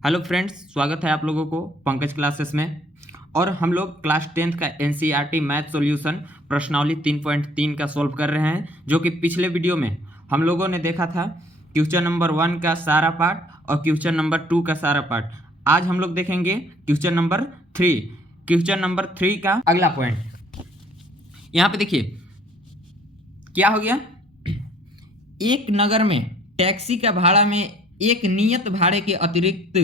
Hello friends, स्वागत है आप लोगों को पंकज क्लासेस में। और हम लोग क्लास 10th का एनसीईआरटी मैथ सॉल्यूशन प्रश्नावली 3.3 का सॉल्व कर रहे हैं, जो कि पिछले वीडियो में हम लोगों ने देखा था क्वेश्चन नंबर 1 का सारा पार्ट और क्वेश्चन नंबर 2 का सारा पार्ट। आज हम लोग देखेंगे क्वेश्चन नंबर 3। क्वेश्चन नंबर 3 का अगला पॉइंट यहाँ पे देखिए क्या हो गया। एक नगर में टैक्सी का भाड़ा में एक नियत भाड़े के अतिरिक्त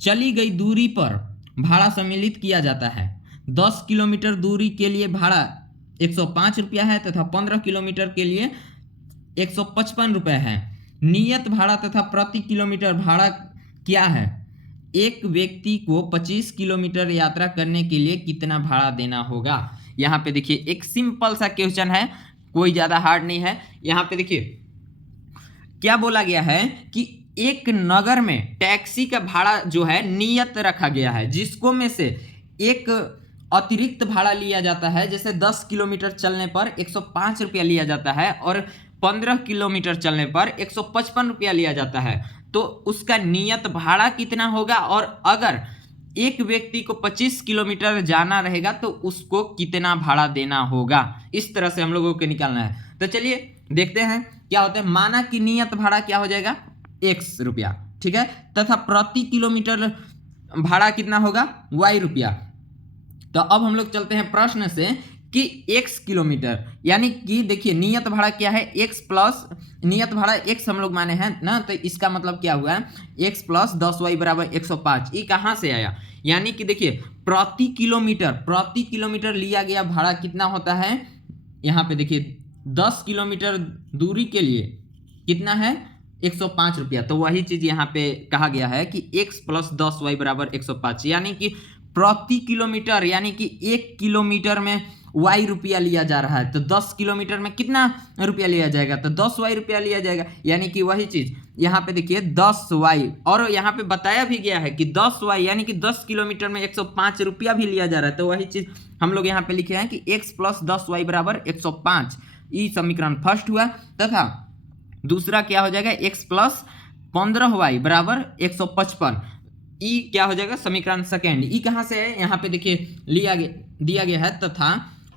चली गई दूरी पर भाड़ा सम्मिलित किया जाता है। 10 किलोमीटर दूरी के लिए भाड़ा 105 रुपया है तथा 15 किलोमीटर के लिए 155 रुपये है। नियत भाड़ा तथा प्रति किलोमीटर भाड़ा क्या है? एक व्यक्ति को 25 किलोमीटर यात्रा करने के लिए कितना भाड़ा देना होगा? यहाँ पे देखिए एक सिंपल सा क्वेश्चन है, कोई ज़्यादा हार्ड नहीं है। यहाँ पे देखिए क्या बोला गया है कि एक नगर में टैक्सी का भाड़ा जो है नियत रखा गया है, जिसको में से एक अतिरिक्त भाड़ा लिया जाता है। जैसे 10 किलोमीटर चलने पर 105 रुपया लिया जाता है और 15 किलोमीटर चलने पर 155 रुपया लिया जाता है। तो उसका नियत भाड़ा कितना होगा, और अगर एक व्यक्ति को 25 किलोमीटर जाना रहेगा तो उसको कितना भाड़ा देना होगा। इस तरह से हम लोगों को निकालना है। तो चलिए देखते हैं क्या होता है। माना कि नियत भाड़ा क्या हो जाएगा, x रुपया, ठीक है, तथा प्रति किलोमीटर भाड़ा कितना होगा, y रुपया। तो अब हम लोग चलते हैं प्रश्न से कि x किलोमीटर, यानी कि देखिए नियत भाड़ा क्या है, x प्लस नियत भाड़ा x हम लोग माने हैं ना, तो इसका मतलब क्या हुआ है, x प्लस 10y बराबर 105। ये कहाँ से आया? यानी कि देखिए प्रति किलोमीटर लिया गया भाड़ा कितना होता है। यहाँ पे देखिए 10 किलोमीटर दूरी के लिए कितना है, 105 रुपया। तो वही चीज यहाँ पे कहा गया है कि x प्लस 10y बराबर 105, यानी कि प्रति किलोमीटर, यानी कि 1 किलोमीटर में y रुपया लिया जा रहा है। तो 10 किलोमीटर में कितना रुपया लिया जाएगा, तो 10y रुपया लिया जाएगा। यानी कि वही चीज यहाँ पे देखिए 10y, और यहाँ पे बताया भी गया है कि 10y यानी कि 10 किलोमीटर में 105 रुपया भी लिया जा रहा है। तो वही चीज हम लोग यहाँ पे लिखे हैं कि x प्लस 10y बराबर 105। ये समीकरण फर्स्ट हुआ। तथा दूसरा क्या हो जाएगा, x प्लस 15y बराबर 155। ई क्या हो जाएगा, समीकरण सेकेंड। ई कहाँ से है, यहाँ पे देखिए दिया गया है तथा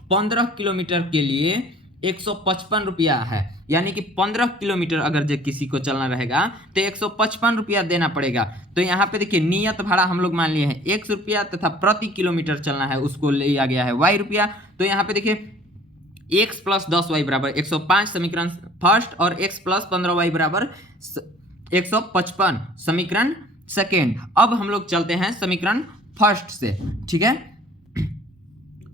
15 किलोमीटर के लिए 155 रुपया है। यानी कि 15 किलोमीटर अगर जो किसी को चलना रहेगा तो 155 रुपया देना पड़ेगा। तो यहाँ पे देखिए नियत भाड़ा हम लोग मान लिए हैं 1 रुपया तथा प्रति किलोमीटर चलना है उसको लिया गया है y रुपया। तो यहाँ पे देखिए x प्लस 10y बराबर 105 समीकरण फर्स्ट, और x प्लस 15y बराबर 155 समीकरण सेकेंड। अब हम लोग चलते हैं समीकरण फर्स्ट से, ठीक है।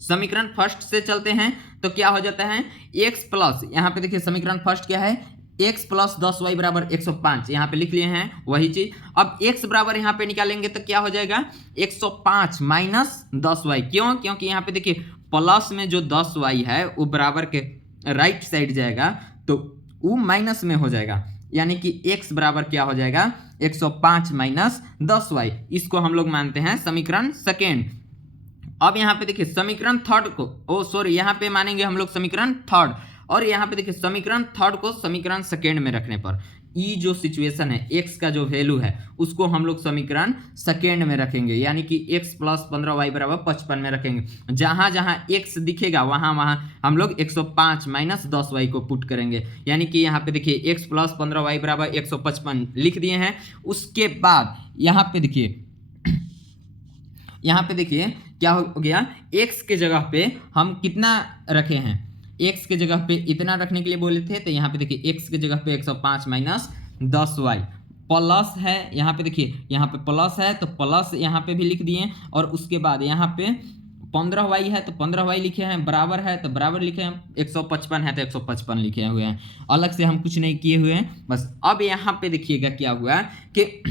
समीकरण फर्स्ट से चलते हैं तो क्या हो जाता है, x प्लस, यहाँ पे देखिए समीकरण फर्स्ट क्या है, x प्लस 10y बराबर 105, यहाँ पे लिख लिए हैं वही चीज। अब x बराबर यहाँ पे निकालेंगे तो क्या हो जाएगा, 105 माइनस 10y। क्यों? क्योंकि यहाँ पे देखिए प्लस में जो 10y है वो बराबर के राइट साइड जाएगा तो वो माइनस में हो जाएगा। यानी कि x बराबर क्या हो जाएगा, 105 माइनस 10y। इसको हम लोग मानते हैं समीकरण सेकेंड। अब यहाँ पे देखिए समीकरण थर्ड को यहाँ पे मानेंगे हम लोग समीकरण थर्ड, और यहाँ पे देखिए समीकरण थर्ड को समीकरण सेकेंड में रखने पर ई जो सिचुएशन है, x का जो वैल्यू है उसको हम लोग समीकरण सेकेंड में रखेंगे। यानी कि x प्लस 15y बराबर 55 में रखेंगे। जहां जहां x दिखेगा वहां वहां हम लोग 105 माइनस 10y को पुट करेंगे। यानी कि यहाँ पे देखिए x प्लस 15y बराबर 155 लिख दिए हैं। उसके बाद यहाँ पे देखिए क्या हो गया, x के जगह पे हम कितना रखे हैं, x के जगह पे इतना रखने के लिए बोले थे। तो यहाँ पे देखिए x के जगह पे 105 माइनस 10y प्लस है, यहाँ पे देखिए यहाँ पे प्लस है तो प्लस यहाँ पे भी लिख दिए, और उसके बाद यहाँ पे 15y है तो 15y लिखे हैं, बराबर है तो बराबर लिखे हैं, 155 है तो 155 लिखे हुए हैं। अलग से हम कुछ नहीं किए हुए हैं बस। अब यहाँ पे देखिएगा क्या हुआ कि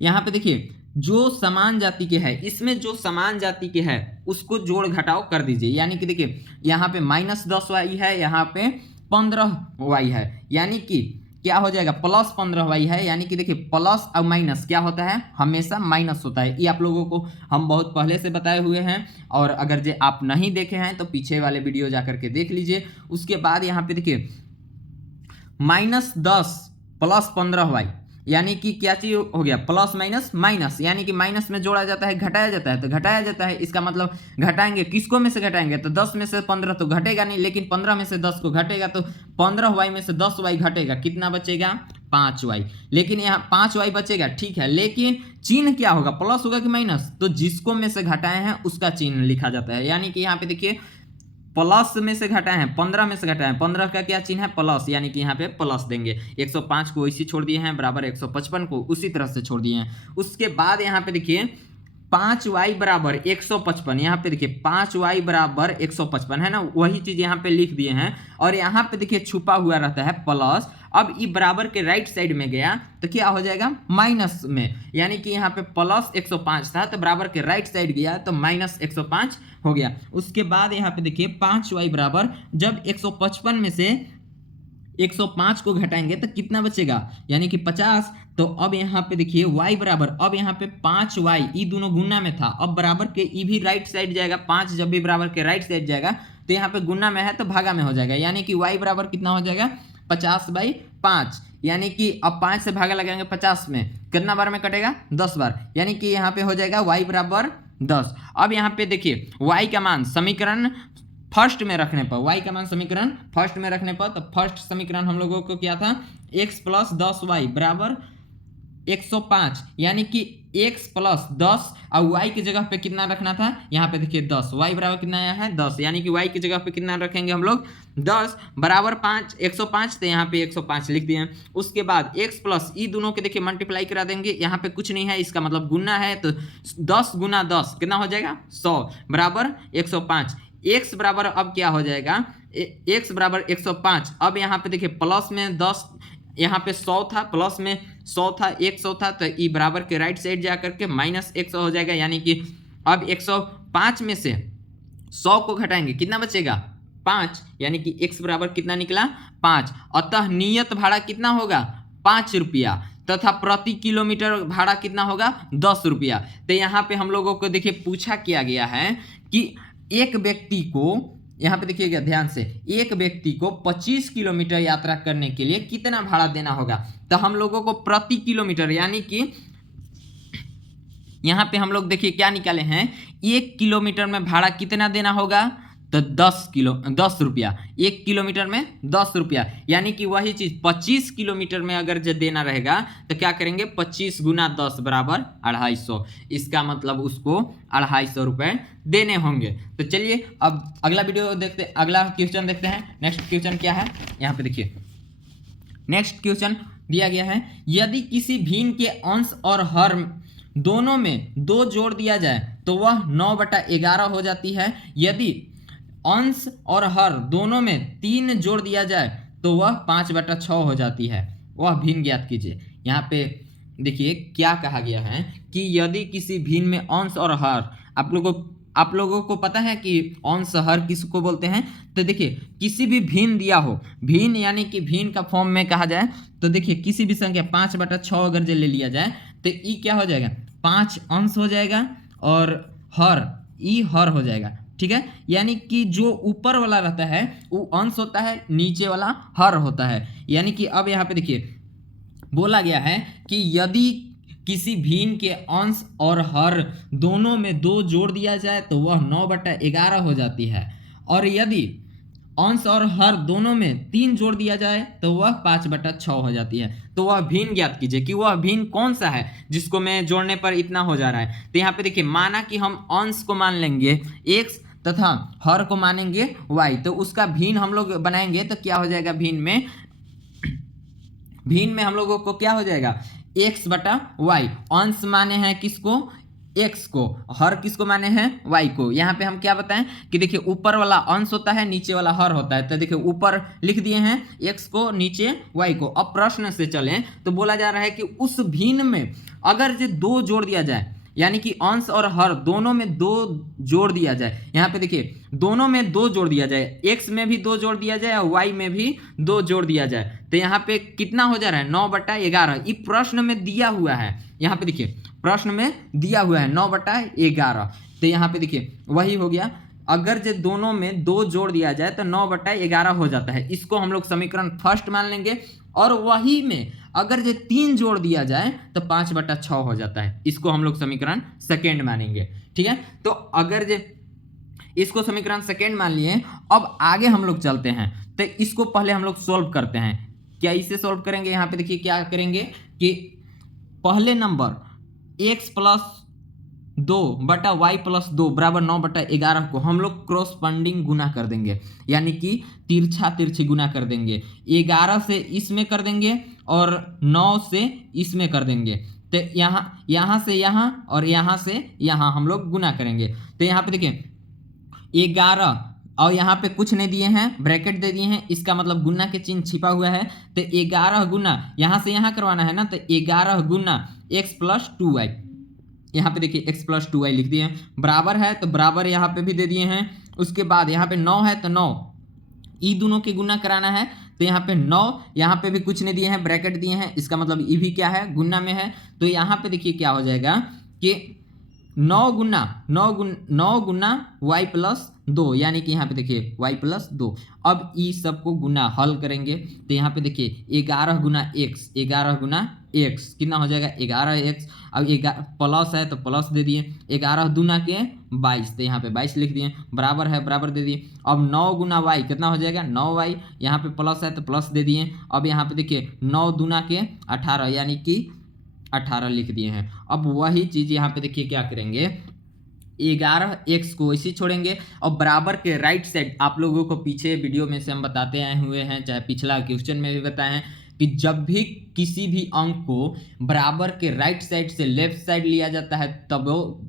यहाँ पे देखिए जो समान जाति के है, इसमें जो समान जाति के है उसको जोड़ घटाव कर दीजिए। यानी कि देखिए यहाँ पे माइनस 10y है, यहाँ पे 15y है, यानी कि क्या हो जाएगा, प्लस 15y है। यानी कि देखिए प्लस और माइनस क्या होता है, हमेशा माइनस होता है। ये आप लोगों को हम बहुत पहले से बताए हुए हैं, और अगर जो आप नहीं देखे हैं तो पीछे वाले वीडियो जा करके देख लीजिए। उसके बाद यहाँ पे देखिए -10 प्लस 15y, यानी कि क्या चीज हो गया, प्लस माइनस माइनस, यानी कि माइनस में जोड़ा जाता है, घटाया जाता है, तो घटाया जाता है। इसका मतलब घटाएंगे किसको में से घटाएंगे, तो 10 में से 15 तो घटेगा नहीं, लेकिन 15 में से 10 को घटेगा तो 15y में से 10y घटेगा, कितना बचेगा 5y। लेकिन यहाँ 5y बचेगा, ठीक है, लेकिन चिन्ह क्या होगा, प्लस होगा कि माइनस, तो जिसको में से घटाए हैं उसका चिन्ह लिखा जाता है। यानी कि यहाँ पे देखिए प्लस में से घटाए हैं, 15 में से घटाए हैं, 15 का क्या चिन्ह है, प्लस, यानी कि यहाँ पे प्लस देंगे। 105 को इसी छोड़ दिए हैं, बराबर 155 को उसी तरह से छोड़ दिए हैं। उसके बाद यहाँ पे देखिए 5y बराबर 155, यहाँ पे देखिए 5y बराबर 155 है ना, वही चीज यहाँ पे लिख दिए हैं। और यहाँ पे देखिए छुपा हुआ रहता है प्लस। अब ये बराबर के राइट साइड में गया तो क्या हो जाएगा, माइनस में, यानी कि यहाँ पे प्लस 105 था तो बराबर के राइट साइड गया तो माइनस 105 हो गया। उसके बाद यहाँ पे देखिए 5y बराबर, जब 155 में से 105 को घटाएंगे तो कितना बचेगा, यानी कि 50। तो अब यहाँ पे देखिए y बराबर, अब यहाँ पे 5y, ये दोनों गुना में था, अब बराबर के ई भी राइट साइड जाएगा, 5 जब भी बराबर के राइट साइड जाएगा तो यहाँ पे गुना में है तो भागा में हो जाएगा, यानी कि y बराबर कितना हो जाएगा 50/5, यानी कि अब 5 से भागा लगाएंगे 50 में, कितना बार में कटेगा 10 बार, यानी कि यहाँ पे हो जाएगा y बराबर 10। अब यहाँ पे देखिए y का मान समीकरण फर्स्ट में रखने पर, y का मान समीकरण फर्स्ट में रखने पर, तो फर्स्ट समीकरण हम लोगों को क्या था, x + 10y बराबर 105, यानी कि x + 10 और y की जगह पे कितना रखना था, यहाँ पे देखिए 10, y बराबर कितना आया है 10, यानी कि y की जगह पे कितना रखेंगे हम लोग 10 बराबर 5, 105, तो यहाँ पे 105 लिख दिए। उसके बाद x प्लस ई दोनों के देखिए मल्टीप्लाई करा देंगे, यहाँ पे कुछ नहीं है, इसका मतलब गुना है, तो 10 × 10 कितना हो जाएगा 100 बराबर 105। x बराबर अब क्या हो जाएगा, x बराबर 105। अब यहाँ पे देखिए प्लस में 10, यहाँ पे 100 था, प्लस में 100 था, 100 था, तो ई बराबर के राइट साइड जा करके माइनस 100 हो जाएगा, यानी कि अब 105 में से 100 को घटाएंगे कितना बचेगा 5, यानी कि x बराबर कितना निकला 5। अतः नियत भाड़ा कितना होगा 5 रुपया, तथा प्रति किलोमीटर भाड़ा कितना होगा 10 रुपया। तो यहाँ पे हम लोगों को देखिए पूछा किया गया है कि एक व्यक्ति को, यहाँ पे देखिएगा ध्यान से, एक व्यक्ति को 25 किलोमीटर यात्रा करने के लिए कितना भाड़ा देना होगा। तो हम लोगों को प्रति किलोमीटर, यानी कि यहाँ पे हम लोग देखिए क्या निकाले हैं, 1 किलोमीटर में भाड़ा कितना देना होगा, तो 10 रुपया, 1 किलोमीटर में 10 रुपया, यानी कि वही चीज 25 किलोमीटर में अगर जो देना रहेगा तो क्या करेंगे 25 × 10 बराबर 250, इसका मतलब उसको 250 रुपये देने होंगे। तो चलिए अब अगला वीडियो देखते, अगला क्वेश्चन देखते हैं। नेक्स्ट क्वेश्चन क्या है, यहाँ पे देखिए नेक्स्ट क्वेश्चन दिया गया है, यदि किसी भिन्न के अंश और हर दोनों में 2 जोड़ दिया जाए तो वह 9/11 हो जाती है, यदि अंश और हर दोनों में 3 जोड़ दिया जाए तो वह 5/6 हो जाती है, वह भिन्न ज्ञात कीजिए। यहाँ पे देखिए क्या कहा गया है कि यदि किसी भिन्न में अंश और हर, आप लोगों को पता है कि अंश हर किसको बोलते हैं। तो देखिए किसी भी भिन्न दिया हो, भिन्न यानी कि भिन्न का फॉर्म में कहा जाए तो देखिए किसी भी संख्या 5/6 अगर जो ले लिया जाए तो ई क्या हो जाएगा 5 अंश हो जाएगा और हर ई हर हो जाएगा, ठीक है। यानी कि जो ऊपर वाला रहता है वो अंश होता है, नीचे वाला हर होता है। यानी कि अब यहाँ पे देखिए बोला गया है कि यदि किसी भिन्न के अंश और हर दोनों में 2 जोड़ दिया जाए तो वह 9/11 हो जाती है, और यदि अंश और हर दोनों में 3 जोड़ दिया जाए तो वह 5/6 हो जाती है। तो वह भिन्न ज्ञात कीजिए कि वह भिन्न कौन सा है जिसको मैं जोड़ने पर इतना हो जा रहा है। तो यहाँ पे देखिए माना कि हम अंश को मान लेंगे x तथा हर को मानेंगे y, तो उसका भिन्न हम लोग बनाएंगे तो क्या हो जाएगा, भिन्न में हम लोगों को क्या हो जाएगा x/y। अंश माने हैं किसको x को, हर किसको माने हैं y को। यहाँ पे हम क्या बताएं कि देखिए ऊपर वाला अंश होता है, नीचे वाला हर होता है। तो देखिए ऊपर लिख दिए हैं x को, नीचे y को। अब प्रश्न से चलें तो बोला जा रहा है कि उस भिन्न में अगर जो 2 जोड़ दिया जाए, यानी कि अंश और हर दोनों में 2 जोड़ दिया जाए। यहाँ पे देखिए दोनों में 2 जोड़ दिया जाए, x में भी 2 जोड़ दिया जाए और y में भी 2 जोड़ दिया जाए, तो यहाँ पे कितना हो जा रहा है 9/11। ये प्रश्न में दिया हुआ है, यहाँ पे देखिए प्रश्न में दिया हुआ है 9/11। तो यहाँ पे देखिए वही हो गया, अगर जो दोनों में 2 जोड़ दिया जाए तो 9/11 हो जाता है। इसको हम लोग समीकरण फर्स्ट मान लेंगे और वही में अगर जो 3 जोड़ दिया जाए तो 5/6 हो जाता है। इसको हम लोग समीकरण सेकेंड मानेंगे, ठीक है। तो अगर जो इसको समीकरण सेकेंड मान लिए, अब आगे हम लोग चलते हैं तो इसको पहले हम लोग सोल्व करते हैं। क्या इसे सोल्व करेंगे? यहाँ पे देखिए क्या करेंगे कि पहले नंबर x+2/y+2 बराबर 9/11 को हम लोग क्रॉसपॉन्डिंग गुना कर देंगे, यानी कि तिरछा तिरछी गुना कर देंगे। 11 से इसमें कर देंगे और 9 से इसमें कर देंगे। तो यहाँ से यहाँ और यहाँ से यहाँ हम लोग गुना करेंगे। तो यहाँ पे देखिए 11 और यहाँ पे कुछ नहीं दिए हैं, ब्रैकेट दे दिए हैं, इसका मतलब गुना के चिन्ह छिपा हुआ है। तो 11 गुना यहाँ से यहाँ करवाना है ना, तो 11 गुना x+2y, यहाँ पे देखिए x+2y लिख दिए हैं, बराबर है तो बराबर यहाँ पे भी दे दिए हैं। उसके बाद यहाँ पे 9 है तो 9 ई दोनों के गुना कराना है, तो यहाँ पे 9, यहाँ पे भी कुछ नहीं दिए हैं, ब्रैकेट दिए हैं, इसका मतलब ई भी क्या है, गुना में है। तो यहाँ पे देखिए क्या हो जाएगा कि 9 गुना y+2, यानी कि यहाँ पे देखिए y+2। अब ई सबको गुना हल करेंगे तो यहाँ पे देखिए 11 गुना x कितना हो जाएगा 11x। अब 11 प्लस है तो प्लस दे दिए, 11 दूना के 22, तो यहाँ पे 22 लिख दिए, बराबर है बराबर दे दिए। अब 9 गुना y कितना हो जाएगा 9y, यहाँ पे प्लस है तो प्लस दे दिए। अब यहाँ पे देखिए 9 दूना के 18, यानी कि 18 लिख दिए हैं। अब वही चीज यहाँ पे देखिए क्या करेंगे, 11x को इसी छोड़ेंगे और बराबर के राइट साइड, आप लोगों को पीछे वीडियो में से हम बताते आए हुए हैं, चाहे पिछला क्वेश्चन में भी बताए हैं कि जब भी किसी भी अंक को बराबर के राइट साइड से लेफ्ट साइड लिया जाता है तब वो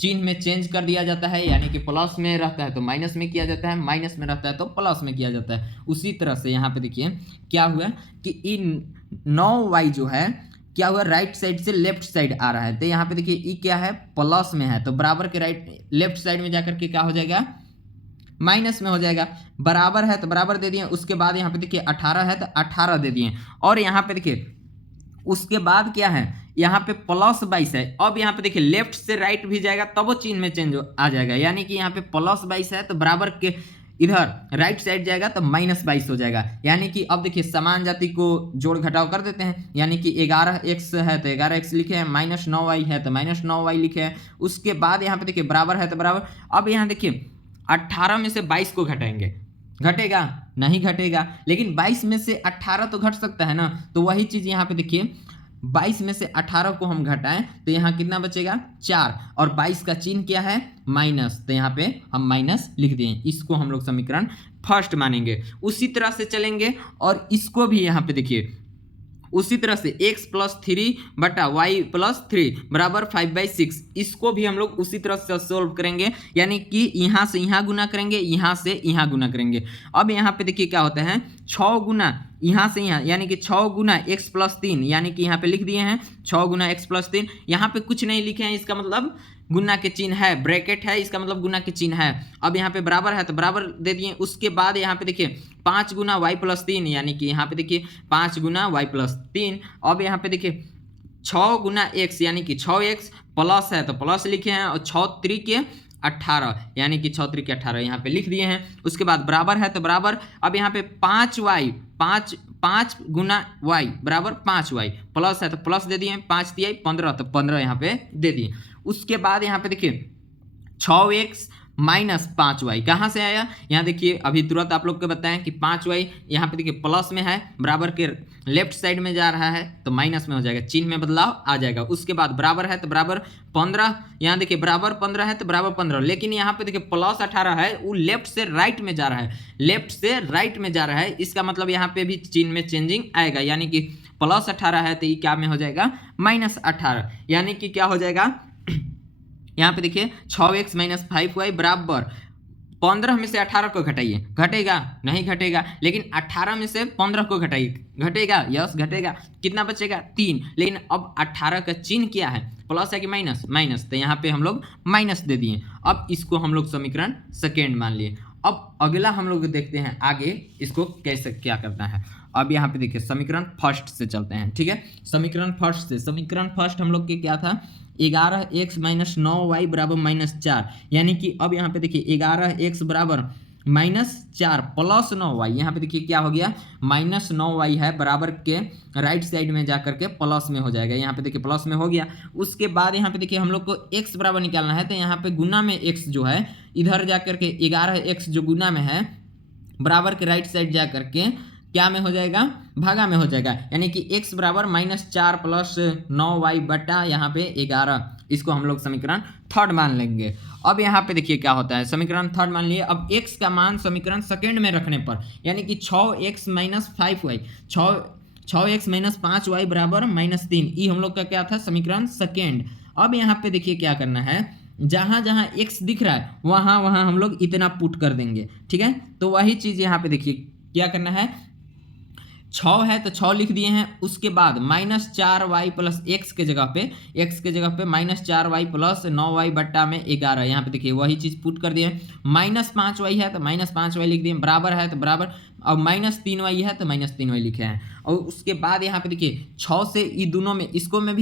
चिन्ह में चेंज कर दिया जाता है, यानी कि प्लस में रहता है तो माइनस में किया जाता है, माइनस में रहता है तो प्लस में किया जाता है। उसी तरह से यहाँ पे देखिए क्या हुआ कि इन 9y जो है क्या हुआ राइट साइड से लेफ्ट साइड आ रहा है, तो यहाँ पे देखिए ई क्या है प्लस में है, तो बराबर के राइट लेफ्ट साइड में जाकर के क्या हो जाएगा माइनस में हो जाएगा। बराबर है तो बराबर दे दिए, उसके बाद यहाँ पे देखिए 18 है तो 18 दे दिए, और यहाँ पे देखिए उसके बाद क्या है यहाँ पे +22 है। अब यहाँ पे देखिए लेफ्ट से राइट भी जाएगा तब वो चिन्ह में चेंज आ जाएगा, यानी कि यहाँ पे +22 है तो बराबर के इधर राइट साइड जाएगा तो -22 हो जाएगा। यानी कि अब देखिए समान जाति को जोड़ घटाव कर देते हैं, यानी कि 11x है तो 11x लिखे हैं, -9y है तो -9y लिखे हैं। उसके बाद यहाँ पे देखिए बराबर है तो बराबर। अब यहाँ देखिए 18 में से 22 को घटाएंगे, घटेगा नहीं घटेगा, लेकिन 22 में से 18 तो घट सकता है ना। तो वही चीज़ यहाँ पे देखिए 22 में से 18 को हम घटाएं तो यहाँ कितना बचेगा 4, और 22 का चिन्ह क्या है माइनस, तो यहाँ पे हम माइनस लिख दें। इसको हम लोग समीकरण फर्स्ट मानेंगे। उसी तरह से चलेंगे और इसको भी यहाँ पे देखिए उसी तरह से x+3/y+3 बराबर 5/6, इसको भी हम लोग उसी तरह से सोल्व करेंगे, यानी कि यहाँ से यहाँ गुना करेंगे, यहाँ से यहाँ गुना करेंगे। अब यहाँ पे देखिए क्या होता है 6 गुना यहाँ से यहाँ, यानी कि 6 गुना x+3, यानी कि यहाँ पे लिख दिए हैं 6 गुना x+3। यहाँ पे कुछ नहीं लिखे हैं, इसका मतलब गुना के चिन्ह है, ब्रैकेट है, इसका मतलब गुना के चिन्ह है। अब यहाँ पे बराबर है तो बराबर दे दिए। उसके बाद यहाँ पे देखिए 5 गुना y+3, यानी कि यहाँ पे देखिए 5 गुना y+3। अब यहाँ पे देखिए 6 गुना x, यानी कि 6x, प्लस है तो प्लस लिखे हैं, और 6 3 के 18, यानी कि 6 3 के 18 यहाँ पे लिख दिए हैं। उसके बाद बराबर है तो बराबर। अब यहाँ पे 5y 5 गुना y बराबर 5y, प्लस है तो प्लस दे दिए, 5 तिया 15 तो 15 यहाँ पे दे दिए। उसके बाद यहाँ पे देखिए 6x माइनस 5y कहाँ से आया, यहाँ देखिए अभी तुरंत आप लोग को बताएं कि 5y यहाँ पे देखिए प्लस में है, बराबर के लेफ्ट साइड में जा रहा है तो माइनस में हो जाएगा, चिन्ह में बदलाव आ जाएगा। उसके बाद बराबर है तो बराबर 15, यहाँ देखिए बराबर 15 है तो बराबर 15, लेकिन यहाँ पे देखिए +18 है, वो लेफ्ट से राइट में जा रहा है, लेफ्ट से राइट में जा रहा है, इसका मतलब यहाँ पे भी चिन्ह में चेंजिंग आएगा, यानी कि +18 है तो ये क्या में हो जाएगा -18, यानी कि क्या हो जाएगा यहाँ पे देखिए 6x - 5y बराबर 15 में से 18 को घटाइए, घटेगा नहीं घटेगा, लेकिन 18 में से 15 को घटाइए, घटेगा यस घटेगा, कितना बचेगा 3। लेकिन अब 18 का चिन्ह क्या है, प्लस है कि माइनस, माइनस, तो यहाँ पे हम लोग माइनस दे दिए। अब इसको हम लोग समीकरण सेकेंड मान लिए। अब अगला हम लोग देखते हैं आगे इसको कैसे क्या करना है। अब यहाँ पे देखिए समीकरण फर्स्ट से चलते हैं, ठीक है। समीकरण फर्स्ट हम लोग के क्या था 11x - 9y बराबर -4, यानी कि अब यहाँ पे देखिए 11x बराबर -4 प्लस 9y, यहाँ पे देखिए क्या हो गया -9y है, बराबर के राइट साइड में जाकर के प्लस में हो जाएगा। यहाँ पे देखिए प्लस में हो गया। उसके बाद यहाँ पे देखिए हम लोग को x बराबर निकालना है, तो यहाँ पे गुना में x जो है इधर जाकर के 11x जो गुना में है बराबर के राइट साइड जाकर के क्या में हो जाएगा, भागा में हो जाएगा, यानी कि x बराबर -4 प्लस 9y बटा यहाँ पे 11। इसको हम लोग समीकरण थर्ड मान लेंगे। अब यहाँ पे देखिए क्या होता है, समीकरण थर्ड मान लिए। अब x का मान समीकरण सेकेंड में रखने पर, यानी कि 6x - 5y 6x - 5y बराबर -3, ये हम लोग का क्या था, समीकरण सेकेंड। अब यहाँ पे देखिए क्या करना है, जहाँ जहाँ x दिख रहा है वहाँ वहाँ हम लोग इतना पुट कर देंगे, ठीक है। तो वही चीज़ यहाँ पे देखिए क्या करना है, 6 है तो 6 लिख दिए हैं। उसके बाद -4y प्लस x के जगह पे -4y प्लस 9y बट्टा में 11, यहाँ पे देखिए वही चीज़ पुट कर दिए। -5y है तो -5y लिख दिए, बराबर है तो बराबर, अब -3y है तो -3y लिखे हैं। और उसके बाद यहाँ पे देखिए 6 से ये दोनों में इसको में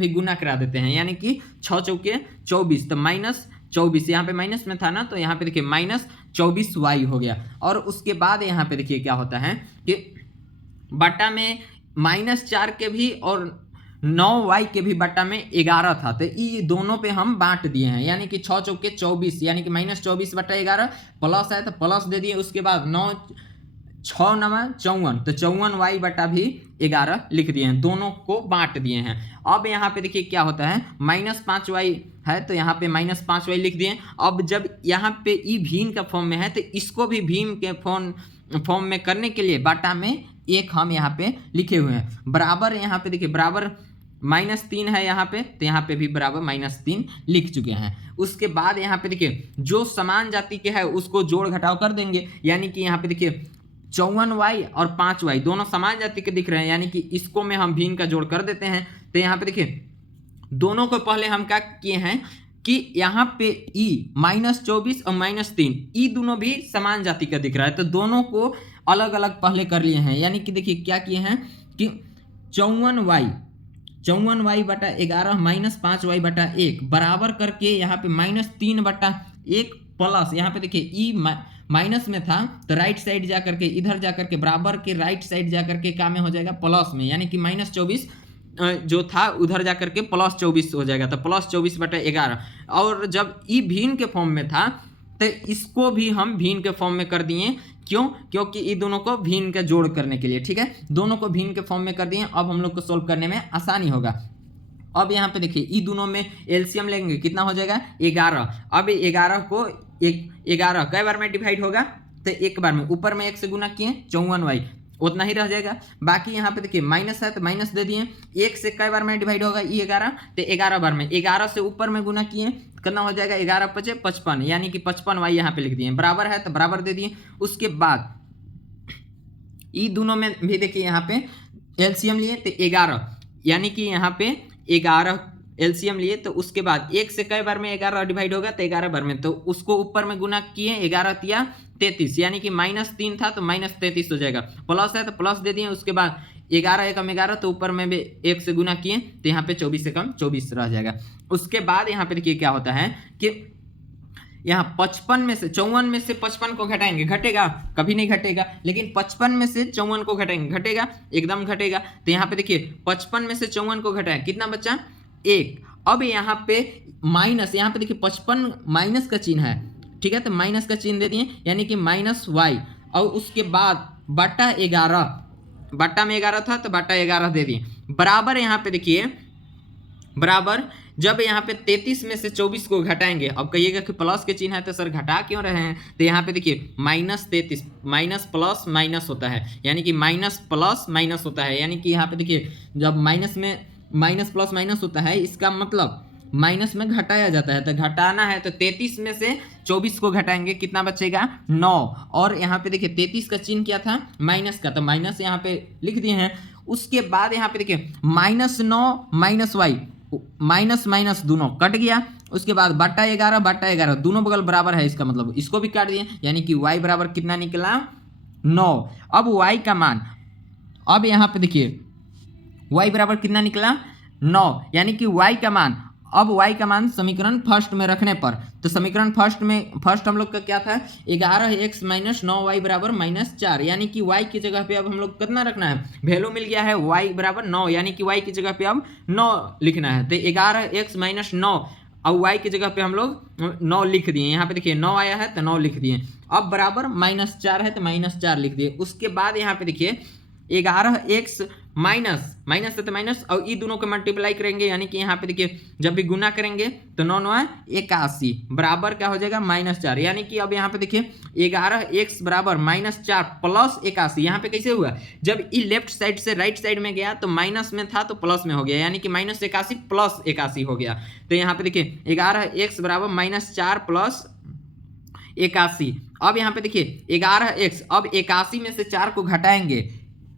भी गुना करा देते हैं, यानी कि 6 चौके 24, तो -24, यहाँ पे माइनस में था ना, तो यहाँ पे देखिए -24y हो गया। और उसके बाद यहाँ पे देखिए क्या होता है कि बट्टा में -4 के भी और 9y के भी बट्टा में 11 था, तो ये दोनों पे हम बांट दिए हैं, यानी कि 6 चौके 24, यानी कि -24 बटा 11, प्लस है तो प्लस दे दिए। उसके बाद 9 6 9 54, तो 54y बटा भी 11 लिख दिए हैं, दोनों को बांट दिए हैं। अब यहाँ पे देखिए क्या होता है, -5y है तो यहाँ पे -5y लिख दिए। अब जब यहाँ पे ई भीम का फॉर्म में है तो इसको भी भीम के फॉर्म में करने के लिए बाटा में एक हम यहाँ पे लिखे हुए हैं, बराबर यहाँ पे देखिए बराबर -3 है यहाँ पे, तो यहाँ पे भी बराबर -3 लिख चुके हैं। उसके बाद यहाँ पे देखिए जो समान जाति के है उसको जोड़ घटाव कर देंगे, यानी कि यहाँ पे देखिए 54y और 5y दोनों समान जाति के दिख रहे हैं, यानी कि इसको में हम भीम का जोड़ कर देते हैं। तो यहाँ पे देखिए दोनों को पहले हम क्या किए हैं कि यहाँ पे ई -24 और -3 ई दोनों भी समान जाति का दिख रहा है, तो दोनों को अलग अलग पहले कर लिए हैं, यानी कि देखिए क्या किए हैं कि 54y बटा 11 -5y बटा 1 बराबर करके यहाँ पे -3 बटा 1 प्लस, यहाँ पे देखिए ई माइनस में था तो राइट साइड जा करके इधर जा करके बराबर के राइट साइड जा करके क्या में हो जाएगा, प्लस में, यानी कि -24 जो था उधर जा करके +24 हो जाएगा, तो +24 बटा 11। और जब ई भीम के फॉर्म में था तो इसको भी हम भीम के फॉर्म में कर दिए, क्यों, क्योंकि ये दोनों को भीम का जोड़ करने के लिए, ठीक है, दोनों को भीम के फॉर्म में कर दिए। अब हम लोग को सोल्व करने में आसानी होगा। अब यहाँ पे देखिए ये दोनों में एलसीएम लेंगे, कितना हो जाएगा 11। अब 11 को 11 कई बार में डिवाइड होगा, तो एक बार में ऊपर में 1 से गुना किए 54y उतना ही रह जाएगा। बाकी यहाँ पे देखिए माइनस है तो माइनस दे दिए, 1 से कई बार में डिवाइड होगा ये 11, तो 11 बार में 11 से ऊपर में गुना किए, कितना हो जाएगा 11 × 5 = 55, यानी कि 55y यहाँ पे लिख दिए, बराबर है तो बराबर दे दिए। उसके बाद ये दोनों में भी देखिए यहाँ पे एलसीएम लिए तो 11, यानी कि यहाँ पे 11 एलसीएम लिए, तो उसके बाद 1 से कई बार में 11 डिवाइड होगा तो 11 बार में, तो उसको ऊपर में गुना किए 11 तिया 33, यानी कि -3 था तो -33 हो जाएगा, प्लस है तो प्लस दे दिए। उसके बाद 11 × 11 तो ऊपर में भी 1 से गुना किए तो यहाँ पे 24 से कम 24 रह जाएगा। उसके बाद यहाँ पे देखिए क्या होता है कि यहाँ 55 में से 54 में से 55 को घटाएंगे, घटेगा कभी नहीं घटेगा, लेकिन 55 में से 54 को घटाएंगे, घटेगा एकदम घटेगा। तो यहाँ पे देखिए 55 में से 54 को घटाएं, कितना बचा 1। अब यहाँ पे माइनस, यहाँ पे देखिए 55 माइनस का चिन्ह है, ठीक है, तो माइनस का चिन्ह दे दिए, यानी कि -y। और उसके बाद बटा 11, बट्टा में 11 था तो बटा 11 दे दिए, बराबर यहाँ पे देखिए बराबर जब यहाँ पे 33 में से 24 को घटाएंगे, अब कहिएगा कि प्लस के चिन्ह है तो सर घटा क्यों रहे हैं, तो यहाँ पे देखिए -33 माइनस प्लस माइनस होता है, यानी कि माइनस प्लस माइनस होता है, यानी कि यहाँ पे देखिए जब माइनस में माइनस प्लस माइनस होता है, इसका मतलब माइनस में घटाया जाता है, तो घटाना है तो 33 में से 24 को घटाएंगे, कितना बचेगा 9। और यहाँ पे देखिए 33 का चिन्ह क्या था, माइनस का, तो माइनस यहाँ पे लिख दिए हैं। उसके बाद यहाँ पे देखिए -9 -y माइनस माइनस दोनों कट गया। उसके बाद बटा 11 दोनों बगल बराबर है, इसका मतलब इसको भी काट दिए, यानी कि y बराबर कितना निकला 9। अब y का मान, अब यहाँ पे देखिए y बराबर कितना निकला 9, यानी कि y का मान अब y का मान समीकरण फर्स्ट में रखने पर, तो समीकरण फर्स्ट हम लोग का क्या था, 11x माइनस 9y बराबर -4, यानी कि y की जगह पे अब हम लोग कितना रखना है, वैल्यू मिल गया है y बराबर 9, यानी कि y की जगह पे अब 9 लिखना है। तो 11x माइनस 9 और y की जगह पे हम लोग 9 लिख दिए। यहाँ पे देखिए 9 आया है तो 9 लिख दिए। अब बराबर -4 है तो -4 लिख दिए। उसके बाद यहाँ पे देखिए 11x माइनस है तो माइनस, और ये दोनों को मल्टीप्लाई करेंगे, यानी कि यहाँ पे देखिए जब भी गुना करेंगे तो 9 9 81 बराबर क्या हो जाएगा -4, यानी कि अब यहाँ पे देखिए 11x बराबर -4 प्लस 81। यहाँ पे कैसे हुआ, जब ये लेफ्ट साइड से राइट साइड में गया तो माइनस में था तो प्लस में हो गया, यानी कि -81 प्लस 81 हो गया। तो यहाँ पे देखिए 11x बराबर -4 प्लस 81। अब यहाँ पे देखिए 11x, अब 81 में से 4 को घटाएंगे,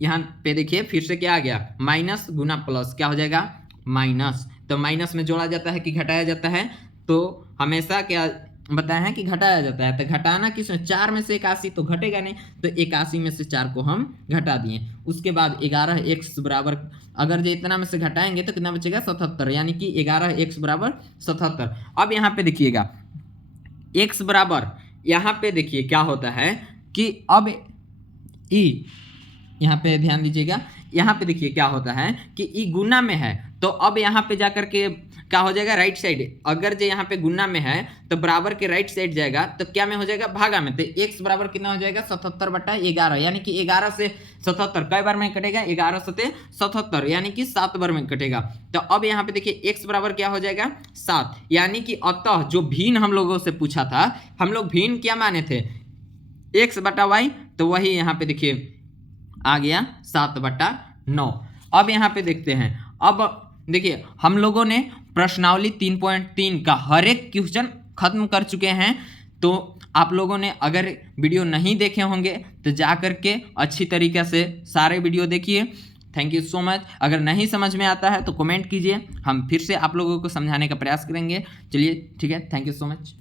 यहाँ पे देखिए फिर से क्या आ गया, माइनस गुना प्लस, क्या हो जाएगा माइनस। तो माइनस में जोड़ा जाता है कि घटाया जाता है, तो हमेशा क्या बताया है कि घटाया जाता है। तो घटाना किस में, 4 में से 81 तो घटेगा नहीं, तो 81 में से 4 को हम घटा दिए। उसके बाद 11x बराबर, अगर जो इतना में से घटाएंगे तो कितना बचेगा 77, यानी कि 11x बराबर 77। अब यहाँ पे देखिएगा x बराबर, यहाँ पे देखिए क्या होता है कि अब ई, यहाँ पे ध्यान दीजिएगा, यहाँ पे देखिए क्या होता है कि ई गुना में है, तो अब यहाँ पे जाकर के क्या हो जाएगा राइट साइड, अगर जो यहाँ पे गुना में है तो बराबर के राइट साइड जाएगा तो क्या में हो जाएगा भागा में। तो x बराबर कितना हो जाएगा 77/11, यानी कि 11 से 77 कई बार में कटेगा, 11 से 77 यानी कि 7 बार में कटेगा। तो अब यहाँ पे देखिए x बराबर क्या हो जाएगा 7, यानी कि अतः जो भिन्न हम लोगों से पूछा था, हम लोग भिन्न क्या माने थे x/y, तो वही यहाँ पे देखिए आ गया 7/9। अब यहाँ पे देखते हैं, अब देखिए हम लोगों ने प्रश्नावली 3.3 का हर एक क्वेश्चन खत्म कर चुके हैं। तो आप लोगों ने अगर वीडियो नहीं देखे होंगे तो जा करके अच्छी तरीके से सारे वीडियो देखिए। Thank you so much. अगर नहीं समझ में आता है तो कमेंट कीजिए, हम फिर से आप लोगों को समझाने का प्रयास करेंगे। चलिए ठीक है, थैंक यू सो मच।